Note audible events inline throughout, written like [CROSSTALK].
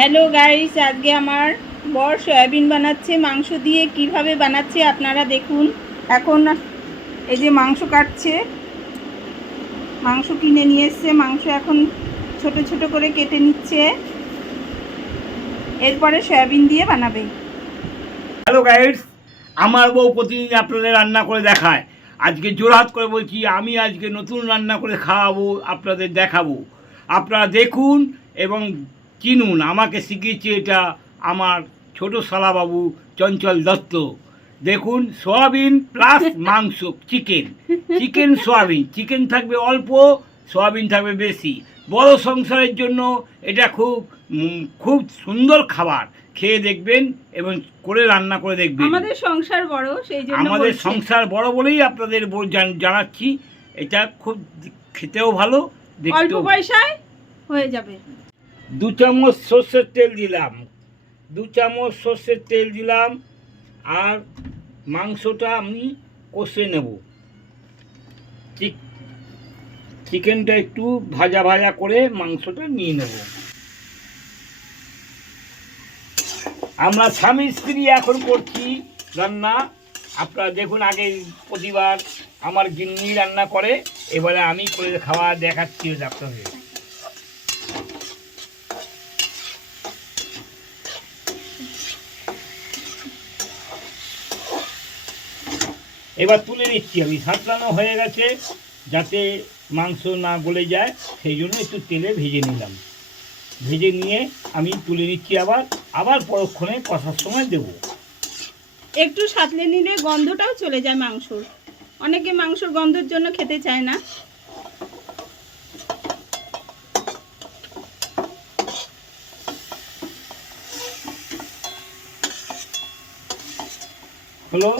Hello guys আজকে আমার বর সয়াবিন বানাচ্ছে। মাংস দিয়ে কীভাবে বানাচ্ছে আপনারা দেখুন। এখন এই যে মাংস কাটছে। মাংস কিনে নিয়ে এসছে। মাংস এখন ছোট ছোট করে কেটে নিচ্ছে। এরপরে সয়াবিন দিয়ে বানাবে। হ্যালো গাইডস আমার বউ প্রতিদিন আপনাদের রান্না করে দেখায়। আজকে জোরহাত করে বলছি, আমি আজকে নতুন রান্না করে খাওয়াবো, আপনাদের দেখাবো। আপনারা দেখুন এবং চিনুন আমাকে শিখিয়েছে এটা আমার ছোট সালাবাবু চঞ্চল দত্ত। দেখুন সোয়াবিন প্লাস মাংস চিকেন চিকেন সোয়াবিন। চিকেন থাকবে অল্প সোয়াবিন থাকবে বেশি। বড় সংসারের জন্য এটা খুব খুব সুন্দর খাবার। খেয়ে দেখবেন এবং করে রান্না করে দেখবেন। আমাদের সংসার বড় সেই জন্য আমাদের সংসার বড় বলেই আপনাদের জানাচ্ছি। এটা খুব খেতেও ভালো অল্প পয়সায় হয়ে যাবে। দু চামচ সর্ষের তেল দিলাম। দু চামচ সর্ষের তেল দিলাম আর মাংসটা আমি কষে নেব। চিক, চিকেনটা একটু ভাজা ভাজা করে মাংসটা নিয়ে নেব। আমরা স্বামী স্ত্রী এখন করছি রান্না। আপনারা দেখুন আগে প্রতিবার আমার গিন্নি রান্না করে, এবারে আমি করে খাওয়া দেখাচ্ছি আপনাদের। এবার তুলে নিচ্ছি আমি। সাঁতলানো হয়ে গেছে যাতে মাংস না গলে যায় সেই জন্য একটু তেলে ভেজে নিলাম। ভেজে নিয়ে আমি তুলে নিচ্ছি আবার আবার পরক্ষণে কষার সময় দেবো। একটু সাঁতলে নিলে গন্ধটাও চলে যায় মাংসর। অনেকে মাংসর গন্ধের জন্য খেতে চায় না। হলো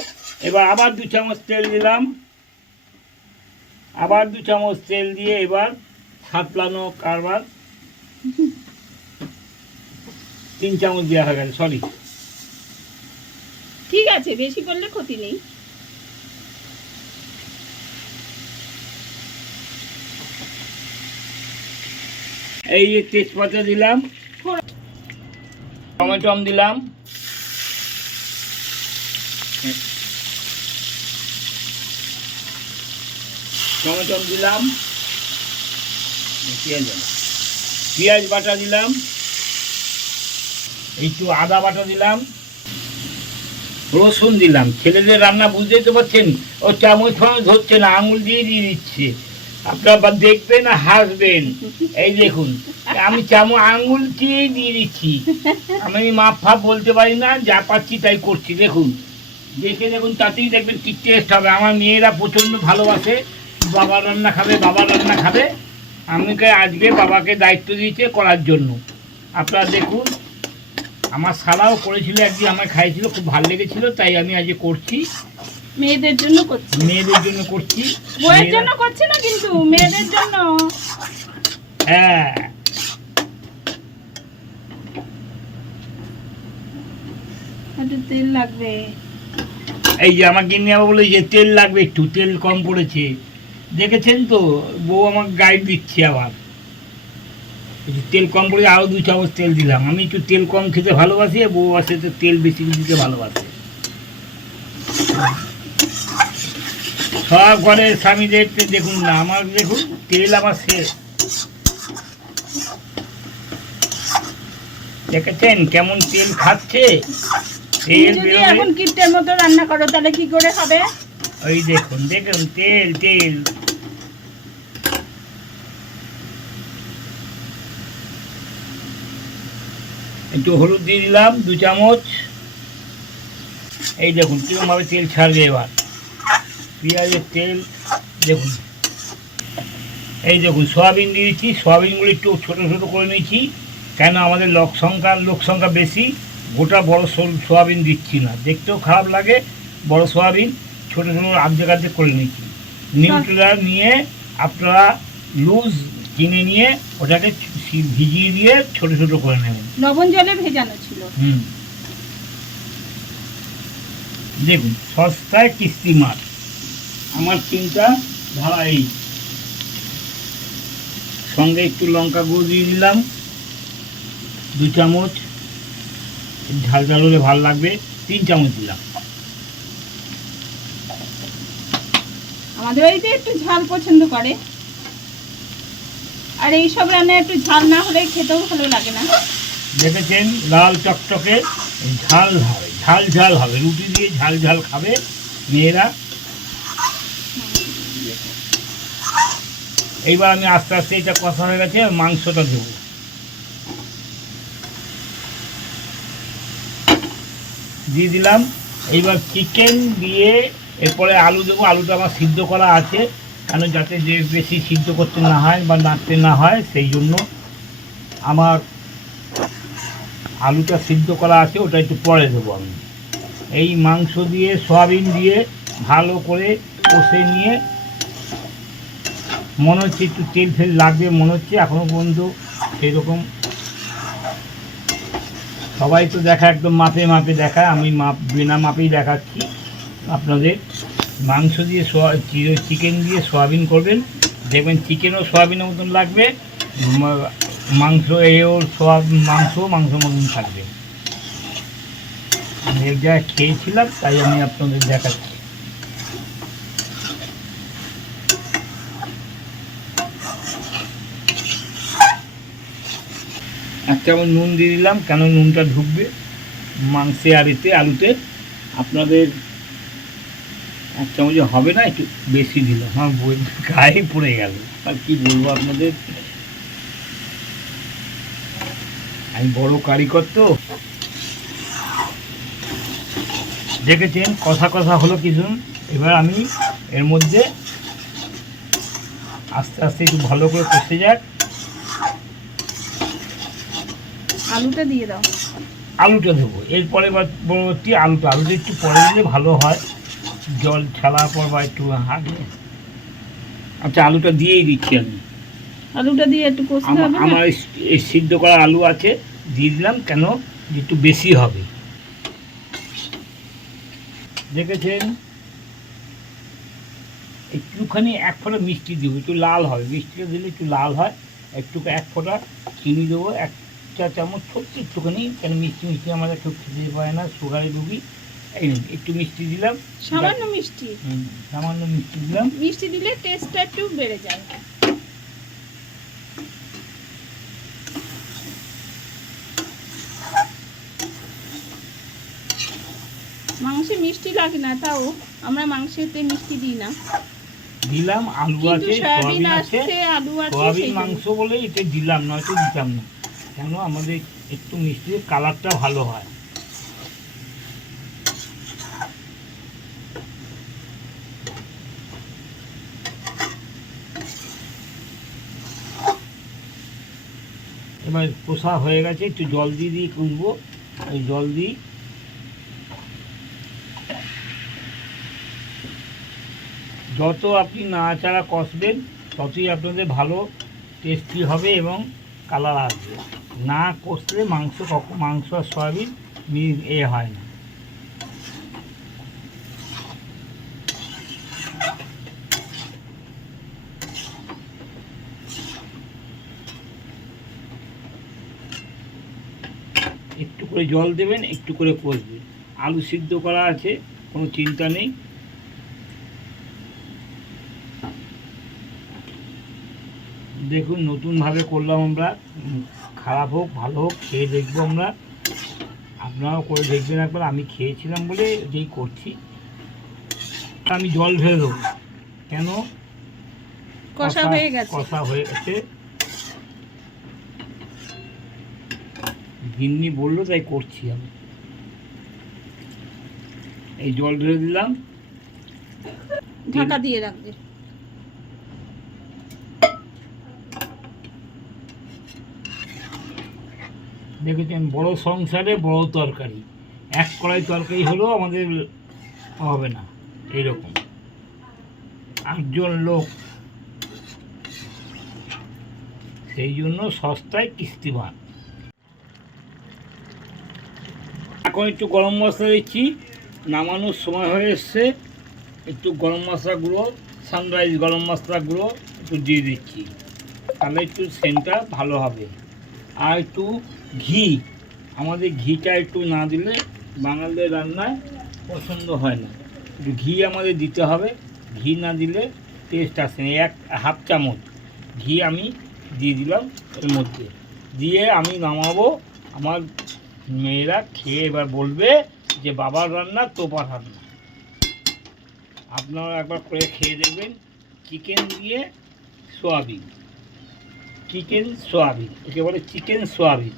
এবার আবার দু চামচ তেল দিলাম। আবার দু চামচ তেল দিয়ে এবার সাতলানো কারবার। তিন চামচ দেওয়া হয়ে গেছে সরি ঠিক আছে বেশি করলে ক্ষতি নেই। এই যে তেজপাতা দিলাম। টমেটম দিলাম। টমেটম দিলাম, পেঁয়াজ পেঁয়াজ বাটা দিলাম, একটু আদা বাটা দিলাম, রসুন দিলাম। ছেলেদের রান্না বুঝতেই তো পারছেন, ও চামচ ফামচ ধরছে না, আঙুল দিয়ে দিয়ে দিচ্ছে। আপনারা দেখবেন আর হাসবেন। এই দেখুন, আমি চামচ আঙুল দিয়ে দিয়ে দিচ্ছি। আমি মাপ ফাপ বলতে পারি না, যা পাচ্ছি তাই করছি। দেখুন, দেখে দেখুন, তাতেই দেখবেন কি টেস্ট হবে। আমার মেয়েরা প্রচণ্ড ভালোবাসে। বাবার রান্না খাবে বাবার রান্না খাবে। আমাকে আজকে বাবাকে দায়িত্ব দিয়েছে করার জন্য। আপনারা দেখুন আমার শালাও করেছিল একদিন আমায় খাইছিল খুব ভালো লেগেছিল তাই আমি আজকে করছি। মেয়েদের জন্য করছি। মেয়েদের জন্য করছি। বইয়ের জন্য করছি না কিন্তু? মেয়েদের জন্য? হ্যাঁ। একটু তেল লাগবে। এই যে আমার গিন্নি আবার বলে যে তেল লাগবে একটু তেল কম পড়েছে দেখেছেন তো? বউ আমাকে গাইড দিচ্ছে আবার। তেল কম করে আরও দু চামচ তেল দিলাম। আমি একটু তেল কম খেতে ভালোবাসি আর বউ আসে তো তেল বেশি দিতে ভালোবাসে। সব ঘরের স্বামীদের দেখুন না আমার দেখুন তেল আমার শেষ। দেখেছেন কেমন তেল খাচ্ছে? তেল এখন কিপ্টের মতো রান্না করো তাহলে কি করে হবে? ওই দেখুন দেখুন তেল তেল। একটু হলুদ দিয়ে দিলাম দু চামচ। এই দেখুন কিরকমভাবে তেল ছাড়বে এবার। পেঁয়াজের তেল দেখুন। এই দেখুন সয়াবিন দিয়েছি সয়াবিনগুলো একটু ছোটো ছোটো করে নিয়েছি কেন আমাদের লোক সংখ্যা লোক সংখ্যা বেশি। গোটা বড় সয়াবিন দিচ্ছি না। দেখতেও খারাপ লাগে বড় সয়াবিন ছোটো ছোটো আর্ধেক আর্ধেক করে নিচ্ছি নিউট্রেলার নিয়ে আপনারা লুজ কিনে নিয়ে ওটাকে ভিজিয়ে দিয়ে ছোটো ছোটো করে নেবেন। লবণ জলে ভেজানো ছিল। হুম। দেখুন সস্তায় কিস্তি মাছ আমার চিন্তা ধারা এই সঙ্গে একটু লঙ্কা গুঁড়ো দিয়ে দিলাম দু চামচ। ঝাল ঝাল হলে ভালো লাগবে তিন চামচ দিলাম। আমাদের বাড়িতে একটু ঝাল পছন্দ করে। আর এই সব রান্না একটু ঝাল না হলে খেতেও ভালো লাগে না। দেখেছেন? লাল চকচকে ঝাল হবে, ঝাল ঝাল হবে। রুটি দিয়ে ঝাল ঝাল খাবে মেয়েরা। এইবার আমি আস্তে আস্তে এটা কষা হয়ে গেছে মাংসটা দেবো। দিয়ে দিলাম। এইবার চিকেন দিয়ে এরপরে আলু দেবো। আলুটা আমার সিদ্ধ করা আছে। কেন যাতে যে বেশি সিদ্ধ করতে না হয় বা নাড়তে না হয়, সেই জন্য আমার আলুটা সিদ্ধ করা আছে, ওটা একটু পরে দেবো আমি। এই মাংস দিয়ে, সয়াবিন দিয়ে ভালো করে কষে নিয়ে, মনে হচ্ছে একটু তেল ফেল লাগবে মনে হচ্ছে এখনও পর্যন্ত সেরকম। সবাই তো দেখা, একদম মাপে মাপে দেখা আমি মাপ, বিনা মাপেই দেখাচ্ছি আপনাদের। মাংস দিয়ে সোয়া চিকেন দিয়ে সয়াবিন করবেন। দেখবেন চিকেনও সয়াবিনের মতন লাগবে মাংস এও সব মাংস মাংস মতন থাকবে। আমি এক জায়গায় খেয়েছিলাম, তাই আমি আপনাদের দেখাচ্ছি। এক চামচ নুন দিয়ে দিলাম, কেন নুনটা ঢুকবে? মাংসে আর এতে আলুতে। আপনাদের এক চামচে হবে না একটু বেশি দিল। আমার বই গায়ে পড়ে গেল। আর কি বলব আপনাদের? আমি বড় কারিগর তো। দেখেছেন কথা কথা হলো কিছু এবার আমি এর মধ্যে আস্তে আস্তে একটু ভালো করে কষে যাক। আলুটা দিয়ে দাও। আলুটা দেবো। এরপরে পরবর্তী আলুটা? আলুটা একটু পরে দিলে ভালো হয়। জল ছাড়ার পর বা একটু আগে আচ্ছা আলুটা দিয়েই দিচ্ছি আমি। আলুটা দিয়ে একটু কষতে হবে আমার এই- সিদ্ধ করা আলু আছে দিয়ে দিলাম কেন? একটু বেশি হবে। দেখেছেন? একটুখানি এক ফোঁটা মিষ্টি দেবো একটু লাল হবে। মিষ্টিটা দিলে একটু লাল হয়। একটু এক ফোঁটা চিনি দেবো এক চা চামচ ছোট্ট একটুখানি। কেন মিষ্টি মিষ্টি আমাদের কেউ খেতে পারে না সুগারে রুগী এই একটু মিষ্টি দিলাম। সামান্য মিষ্টি। সামান্য মিষ্টি দিলাম। মিষ্টি দিলে টেস্টটা একটু বেড়ে যায়। মাংসে মিষ্টি লাগে না তাও আমরা মাংসেতে মিষ্টি দিই না। দিলাম আলু আছে সয়াবিন আছে। আলু আছে সয়াবিন মাংস বলে এটা দিলাম নয়তো দিতাম না। কেন? আমাদের একটু মিষ্টির কালারটা ভালো হয়। এবার কষা হয়ে গেছে, একটু জল দিয়ে দিয়ে কষবো এই জল দিই। যত আপনি নাড়াচাড়া কষবেন, ততই আপনাদের ভালো টেস্টি হবে এবং কালার আসবে। না কষলে মাংস মাংস আর সয়াবিন এ হয় না একটু করে জল দেবেন একটু করে কষবে। আলু সিদ্ধ করা আছে কোনো চিন্তা নেই। দেখুন নতুনভাবে করলাম আমরা। খারাপ হোক ভালো হোক খেয়ে দেখব আমরা। আপনারাও করে দেখবেন একবার। আমি খেয়েছিলাম বলে যেই করছি। আমি জল ঢেলে দেবো। কেন? কষা হয়ে গেছে। কষা হয়ে গেছে। গিন্নি বলল তাই করছি আমি। এই জল ঢেলে দিলাম। ঢাকা দিয়ে রাখবে। দেখেছেন বড় সংসারে বড় তরকারি। এক কড়াই তরকারি হলেও আমাদের হবে না এইরকম। আটজন লোক। সেই জন্য সস্তায় কিস্তিমান এখন একটু গরম মশলা দিচ্ছি। নামানোর সময় হয়ে এসছে। একটু গরম মশলা গুঁড়ো সানরাইজ গরম মশলা গুঁড়ো একটু দিয়ে দিচ্ছি। তাহলে একটু সেন্টটা ভালো হবে। আর একটু ঘি, আমাদের ঘিটা একটু না দিলে বাঙালিদের রান্নায় পছন্দ হয় না। একটু ঘি আমাদের দিতে হবে। ঘি না দিলে টেস্ট আসে না। এক, হাফ চামচ ঘি আমি দিয়ে দিলাম এর মধ্যে। দিয়ে আমি নামাবো আমার মেয়েরা খেয়ে এবার বলবে যে বাবার রান্না, তোপার রান্না। আপনারা একবার করে খেয়ে দেখবেন, চিকেন দিয়ে সোয়াবিন। চিকেন সোয়াবিন একে বলে চিকেন সোয়াবিন।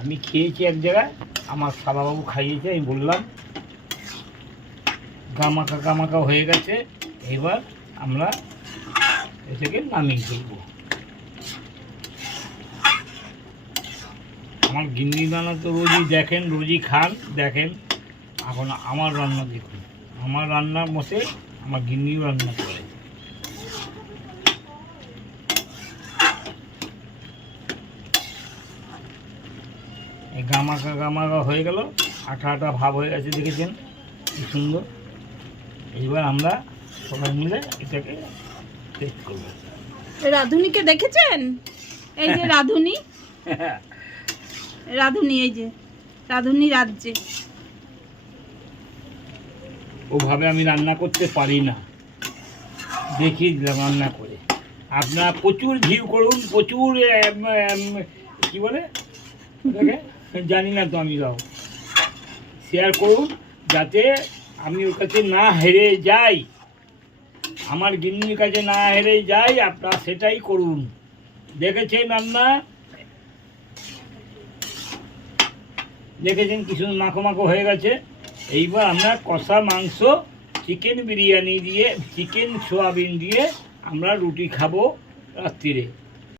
আমি খেয়েছি এক জায়গায়, আমার সাদাবাবু খাইয়েছে, আমি বললাম গামাকা গামাকা হয়ে গেছে, এবার আমরা এটাকে নামিয়ে ফেলব। আমার গিন্নি রান্না তো রোজই দেখেন রোজই খান দেখেন। এখন আমার রান্না দেখুন। আমার রান্নার মতে আমার গিন্নিও রান্না করে। এই গামাকা গামাকা হয়ে গেল। আঠা আঠা ভাব হয়ে গেছে দেখেছেন? কি সুন্দর। এইবার আমরা সবাই মিলে এটাকে টেস্ট করব। রাধুনিকে দেখেছেন? এই যে রাধুনি। [LAUGHS] রাধুনি, এই যে, রাধুনি রাজ্যে ওভাবে আমি রান্না করতে পারি না। দিলাম রান্না করে। আপনার প্রচুর ঘিউ করুন, প্রচুর কি বলে? জানি না তো আমি তাও। শেয়ার করুন, যাতে আমি ওর কাছে না হেরে যাই। আমার গিন্নির কাছে না হেরে যাই, আপনারা সেটাই করুন। দেখেছেন রান্না? দেখেছেন কিছু মাখো মাখো হয়ে গেছে। এইবার আমরা কষা মাংস চিকেন বিরিয়ানি দিয়ে চিকেন সোয়াবিন দিয়ে আমরা রুটি খাব রাত্রিরে।